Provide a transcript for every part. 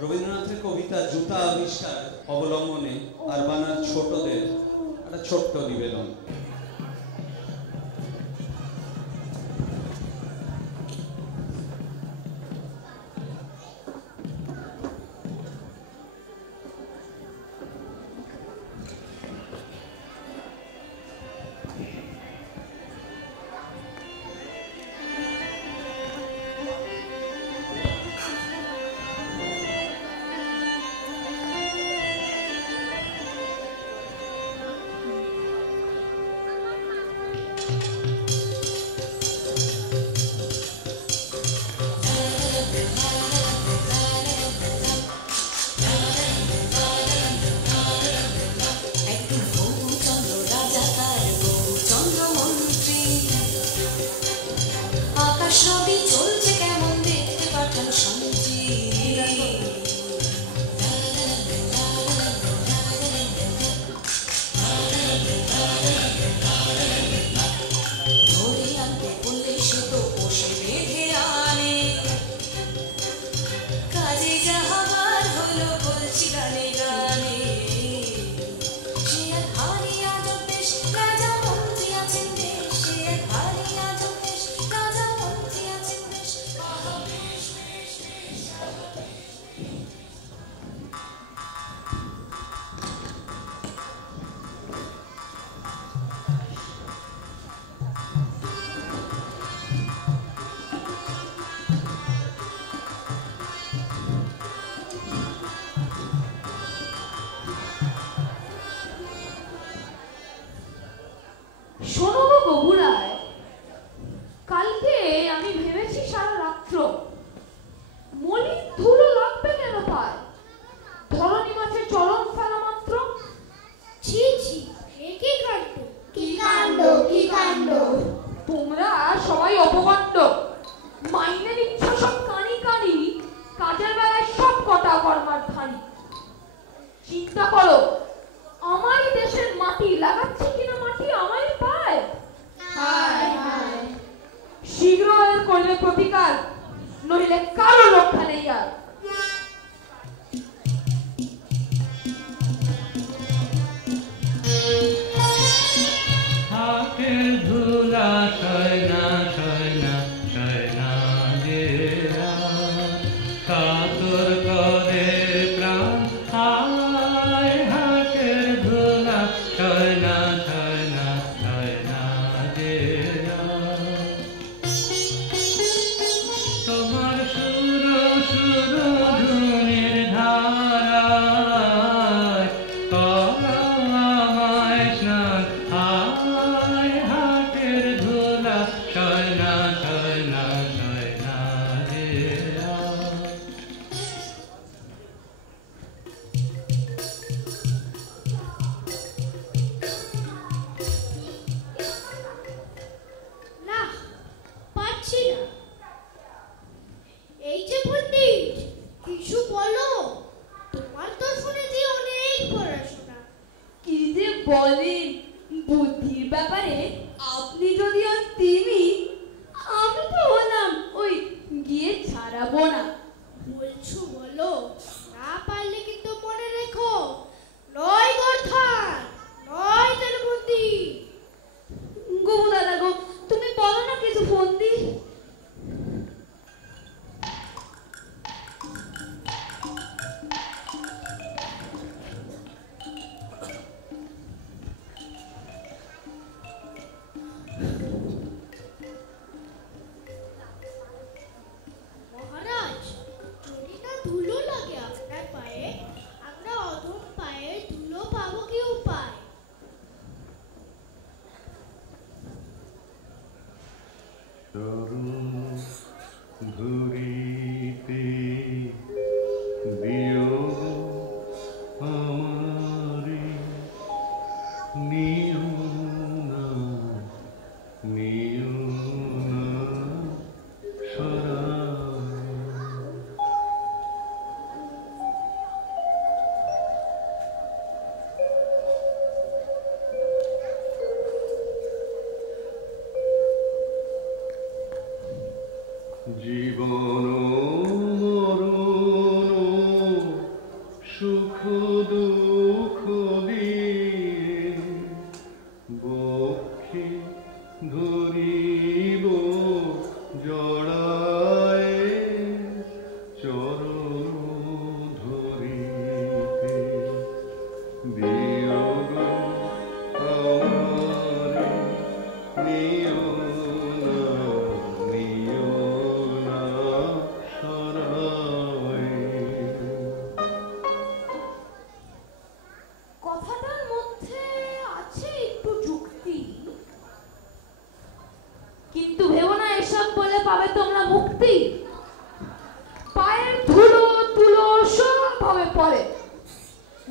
রবীন্দ্রনাথের কবিতা জুতা আবিষ্কার অবলম্বনে আরবানার ছোটদের একটা ছোট্ট নিবেদন।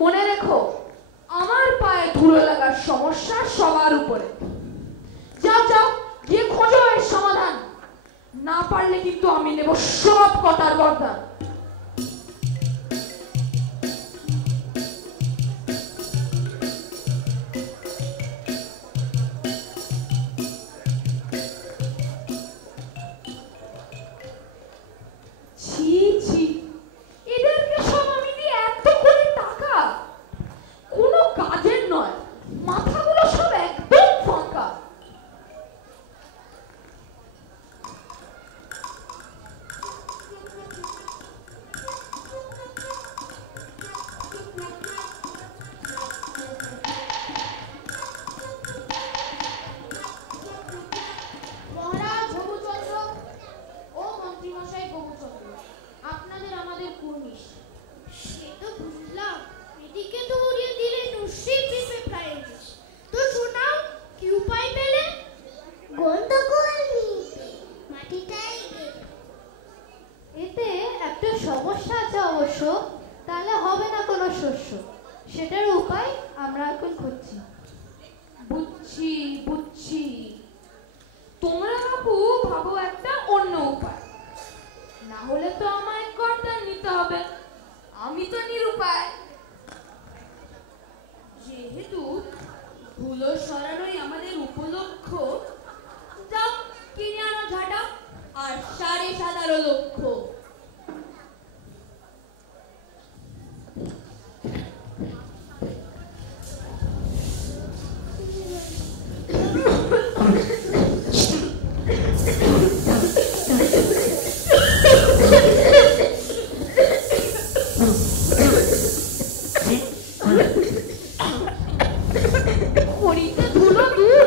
মনে রেখো, আমার পায়ে ধুলো লাগার সমস্যা সবার উপরে। যাও যাও, গিয়ে খোঁজো এর সমাধান। না পারলে কিন্তু আমি নেব সব কটার বরদান। ছি ছি, এদেরকে সব আমি দিয়ে এত করে টাকা, কোনো কাজের নয়, মাথাগুলো সব একদম ফাঁকা। মহারাজ ভবচন্দ্র ও মন্ত্রীমশাই ভবচন্দ্র, আপনাদের আমাদের কুর্নিশ। সে তো বুঝলাম, এদিকে তো উড়িয়ে দিলে নসিব পিপে প্রায় বিষ। তো শোনাও, কি উপায় পেলে? গন্ডগোল নিতে মাটিটাই এতে একটা সমস্যা আছে অবশ্য, তাহলে হবে না কোনো শস্য। সেটার উপায় আমরা এখন খুঁজছি। বুঝছি বুঝছি, তোমরা বাবু ভাবো একটা অন্য উপায়, না হলে তো আমায় গর্দান নিতে হবে। আমি তো নিরুপায়। যেহেতু ধুলো সরানোই আমাদের উপলক্ষ, যাও কিনে আনো ঝাঁটা আর 17.5 লক্ষ। খড়িতে ধুলো দূর,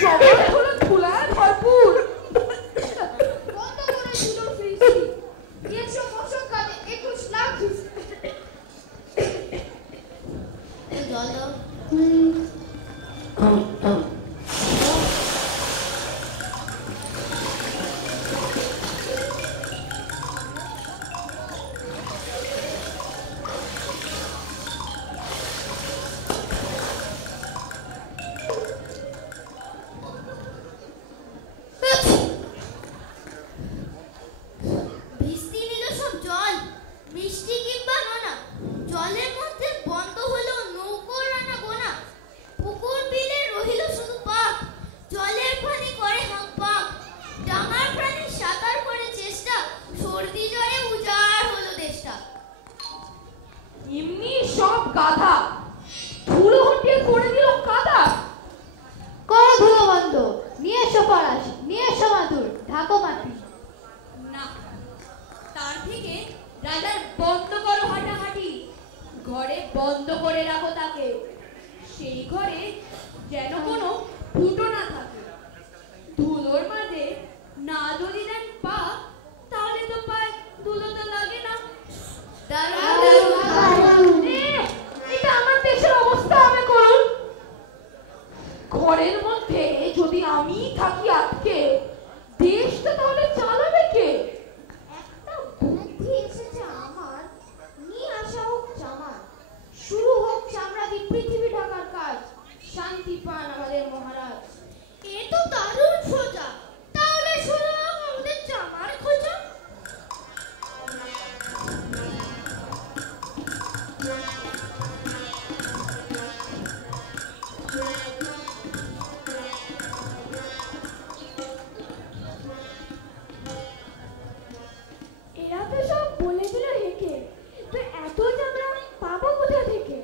সবার হলো ধুলায় ভরপুর। বন্ধ করে ধুলোর ফিরিস্তি। এসব মশক কাজে 21 লাখ ঘুষ। জল দাও। ভিস্তি নিল সব জল, মিষ্টি কিংবা নোনা। জলের মধ্যে বন্ধ হলো নৌকোর রানা গোনা। পুকুর বিলে রহিল শুধু পাক, জলের পানি করে হাঁক পাক। ডাঙার প্রাণী সাঁতার করে চেষ্টা, সর্দি জ্বরে উজাড় হলো দেশটা। এমনি সব গাধা, ধুলো হটিয়ে করে দিল কাদা। করো ধুলো বন্ধ, নিয়ে এসো পলাশ, নিয়ে এসো মাদুর, ঢাকো মাটি। না, তার থেকে রাজার বন্ধ করো হাঁটাহাঁটি, ঘরে বন্ধ করে রাখো তাকে। সেই ঘরে যেন কোনো ফুটো না থাকে। ধুলোর মাঝে না যদি দেন পা, তাহলে তো পায় ধুলো তো লাগে না। এটা আমার দেশের অবস্থা হবে করুন। ঘরের মধ্যে যদি আমি থাকি আটকে, দেশটা তাহলে চালাবে কে? একটা বুদ্ধি এসেছে আমার, নিয়ে আসা হোক চামার, শুরু হোক চামড়া দিয়ে পৃথিবী ঢাকার কাজ, শান্তি পান আমাদের মহারাজ। এ তো দারুণ সোজা, তাহলে শুরু হোক আমাদের চামার খোঁজা। এরা তো সব বলে দিল হেঁকে, তো এত চামড়া পাবো কোথা থেকে?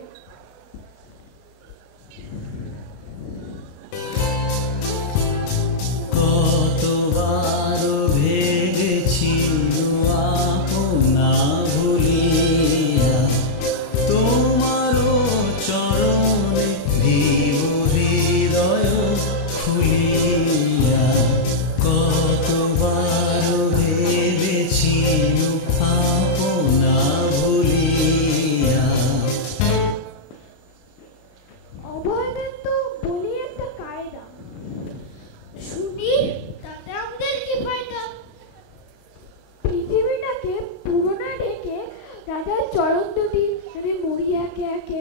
কতবার ভেবেছি আপনা ভুলিয়া, তোমারও চরণে ভিব হৃদয় খুলিয়া। কতবার ভেবেছি আপনা ভুলিয়া। অভয়দের তো বলি একটা কায়দা, শুনি তাতে আমাদের কি ফায়দা? পৃথিবীটাকে পুরোনা ঢেকে রাজার চরণ দুটি যদি মরিয়া একে একে